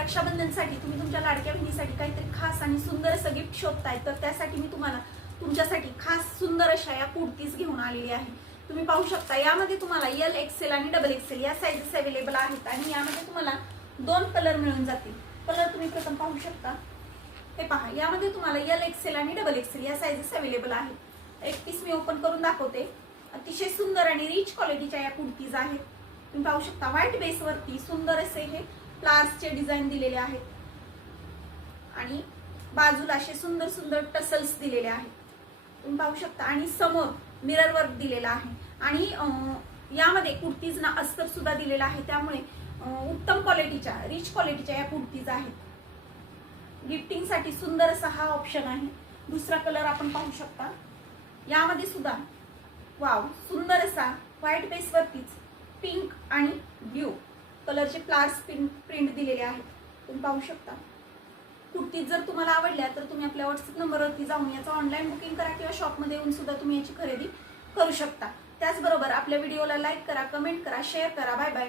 रक्षाबंधनसाठी तुम्ही तुमच्या लाडक्या बहिणीसाठी काहीतरी खास आणि सुंदर असं गिफ्ट शोधताय, तर त्यासाठी मी तुम्हाला तुमच्यासाठी खास सुंदर अशा या कुर्तीज घेऊन आलेली आहे। तुम्ही पाहू शकता यामध्ये तुम्हाला एल एक्सेल आणि डबल एक्सेल या साइजेस अवेलेबल आहेत आणि यामध्ये तुम्हाला 2 कलर मिळून जातील। कलर तुम्ही प्रथम पाहू शकता, हे पहा, यामध्ये तुम्हाला एल एक्सेल आणि डबल एक्सेल या साइजेस अवेलेबल आहेत। एक पीस मी ओपन करून दाखवते। अतिशय सुंदर आणि रिच क्वालिटीच्या या कुर्तीज आहेत। तुम्ही पाहू शकता व्हाईट बेस वरती सुंदर असे हे फ्लावर्सचे डिझाइन दिलेले आहेत आणि बाजूला असे सुंदर सुंदर टसल्स दिलेले आहेत। तुम्ही पाहू शकता आणि समोर मिरर वर्क दिलेला आहे आणि यामध्ये कुर्तीजना अस्तर सुद्धा दिलेला आहे, त्यामुळे उत्तम क्वालिटीच्या रिच क्वालिटीच्या या कुर्तीज आहेत। गिफ्टिंग साठी सुंदर असा हा ऑप्शन आहे। दुसरा कलर आपण पाहू शकता, यामध्ये सुद्धा वाव सुंदर असा व्हाईट बेस वरतीच पिंक आणि ब्ल्यू कलरचे फ्लावर्स प्रिंट दिलेले आहेत। तुम्ही पाहू शकता कुर्ती जर तुम्हाला आवडल्या तर तुम्ही आपल्या व्हॉट्सअप नंबरवरती जाऊन याचं ऑनलाईन बुकिंग करा किंवा शॉपमध्ये येऊन सुद्धा तुम्ही याची खरेदी करू शकता। त्याचबरोबर आपल्या व्हिडिओला लाईक करा, कमेंट करा, शेअर करा। Bye bye.